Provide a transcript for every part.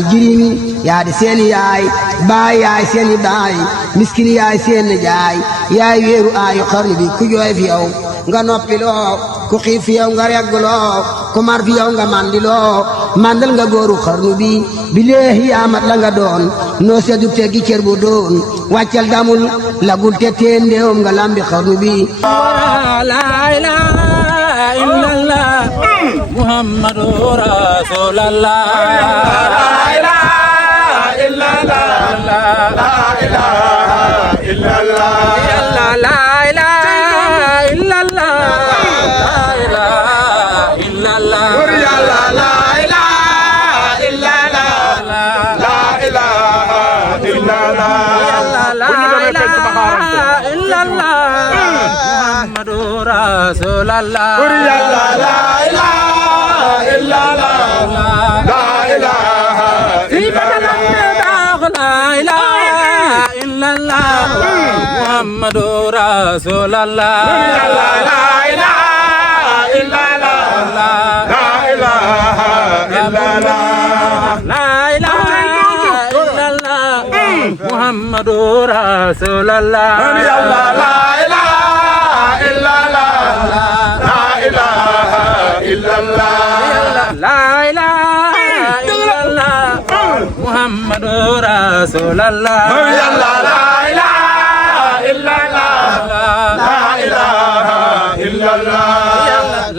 di jirimi yaa di seeni yaay baay yaay seeni baay miskin yaay seen jaay yaay weeru aayu xarnu bi ku jooy fi yow nga noppiloo ku xiif fi yow nga regguloo ku mar fi yow nga mandiloo mandal nga góoru xarnu bi bileehi yaa mat la nga doon noo seddu teggi cër bu doon wàccal damul lagul te teen ndeewum nga lambi xarnu bi la ilaha illallah muhammadu rasulullah la ilaha illallah la ilaha illallah la ilaha illallah la ilaha illallah la ilaha illallah la ilaha illallah muhammadu rasulullah la ilaha illallah la ilaha illallah la ilaha illallah muhammadu rasulullah la ilaha illallah la ilaha illallah la ilaha illallah muhammadu rasulullah la ilaha illallah la ilaha illallah la ilaha illallah muhammadu rasulullah la ilaha illallah la ilaha illallah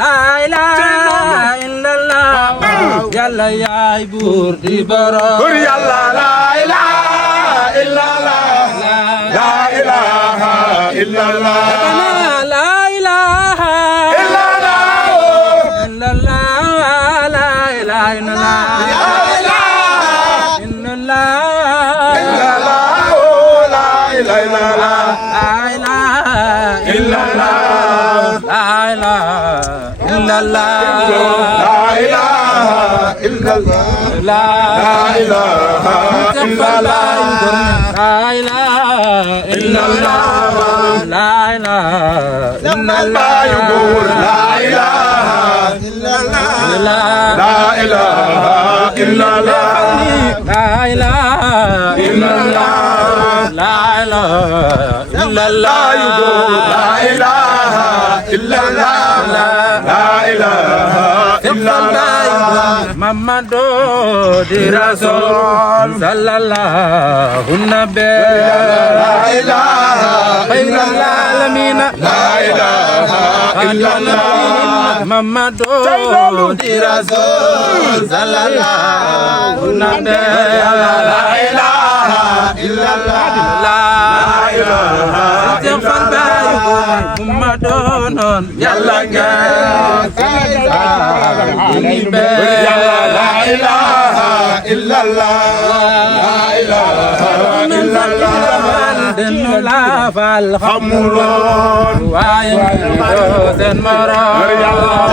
la ilaha illallah yàlla yaay buur di borom yàlla la ilaha illallah la ilaha illallah la ilaha illallah la ilaha Muhammadu di Rasul sallallahu nabi la ilaha illallah la ilaha illallah Muhammadu di Rasul sallallahu nabi la ilaha illallah la ilaha illallah Muhammadu non yàlla nga la ilaha illallah la ilaha illallah denu la fal xamuloon waaye do seen morom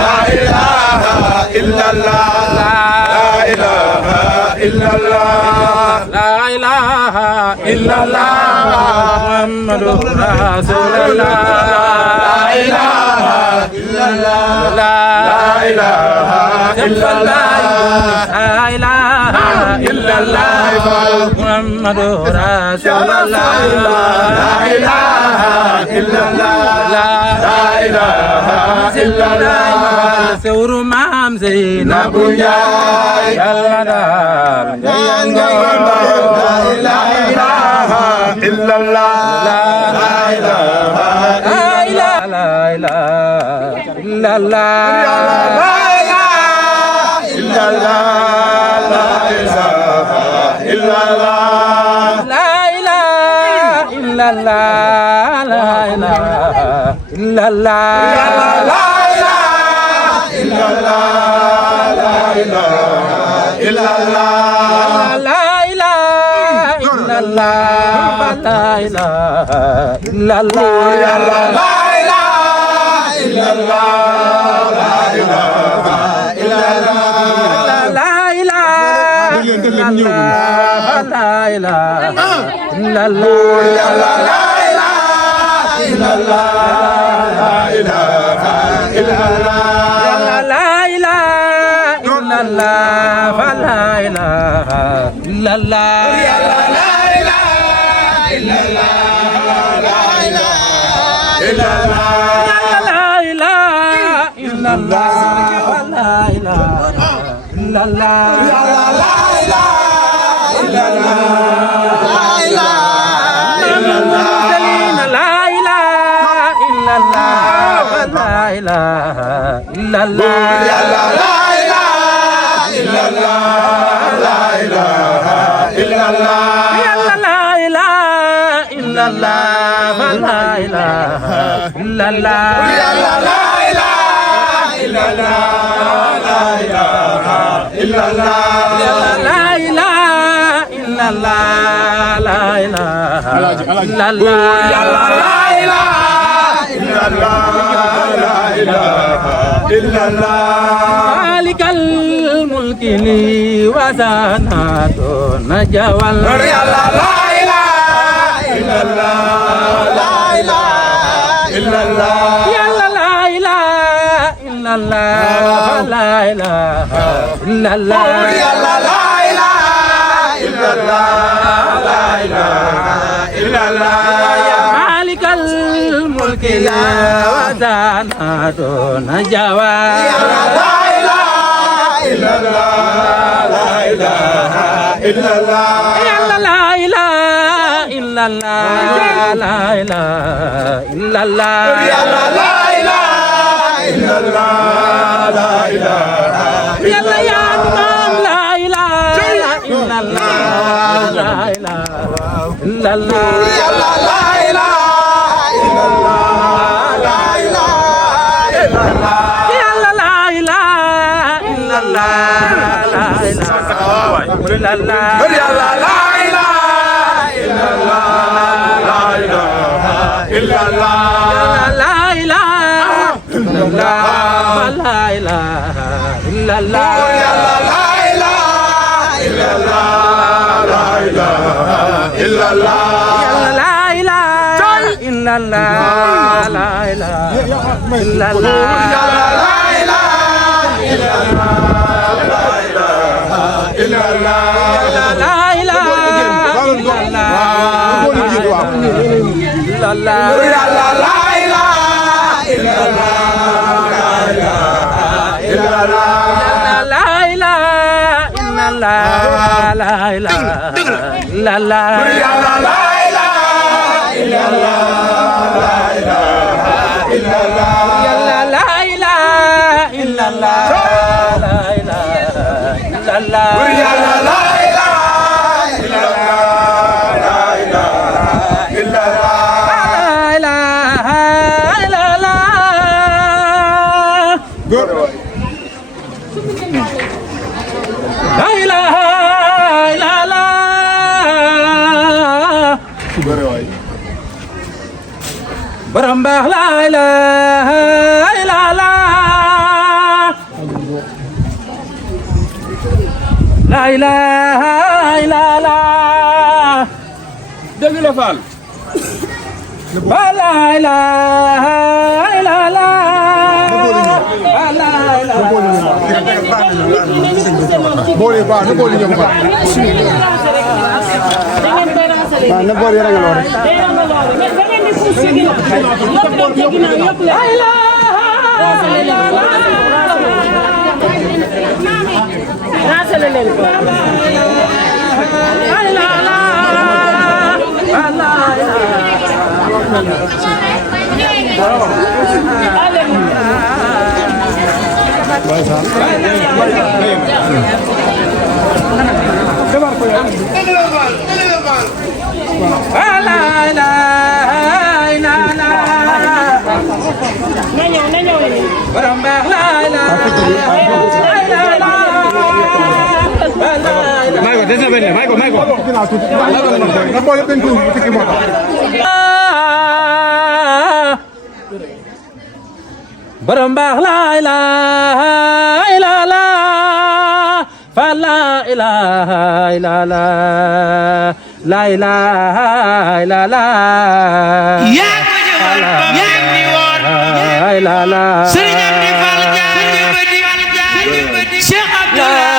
la ilaha illallah la ilaha illallah la ilaha illallah muhammadu rasulullah la ilaha illallah la ilaha illallah la ilaha illallah muhammadu rasulullah la ilaha illallah la ilaha illallah sewru maam Zeynabu Njaay yàlla daal la ilaha illallah la ilaha la illallah fa la ilaha illallah la ilaha illallah la ilaha illallah la ilaha illallah fa la ilaha illallah la ilaha illallah la ilaha illallah la ilaha illallah fa la ilaha illallah مالك الملك لي وزنات نجوى لا إله إلا الله لا إله إلا الله يا لا إله إلا الله لا إله إلا الله يا لا إله إلا الله لا إله إلا الله مالك الملك لا وزنات نجوى لا إله إلا الله لا إله إلا الله يا لا إله إلا الله لا إله إلا الله يا لا إله إلا الله لا إله يا لا يا إمام لا إله إلا الله لا إله إلا الله يا لا إله إلا الله لا إله إلا الله يا لا إله إلا الله لا إله إلا الله يا لا إله إلا الله لا إله إلا الله لا إله إلا الله لا إله إلا الله يا لا إله إلا الله لا إله إلا الله لا إله إلا الله لا إله إلا الله يا لا إله إلا الله لا إله إلا الله لا إله إلا الله يا لا إله إلا الله لا إله إلا الله لا إله إلا الله لا إله إلا الله يا لا إله إلا الله لا إله إلا الله لا إله إلا الله لا إله إلا الله يا لا إله إلا الله لا إله إلا الله لا إله إلا الله لا إله إلا الله borom baax la ilaha illa Allah la ilaha illa Allah dëgg la Fall la ilaha illa Allah la boole baax na boole ñoom baax waaw na boole rangaloo rek na boole benn tuuti bu tikki moo tax borom baax la ilaha illa Allah fa la ilaha illa Allah la ilaha illa Allah yaa ko jëfal yaa ni woon la ilaha Sëriñ Amdi Fall jaajëfati Cheikh Abdoulaye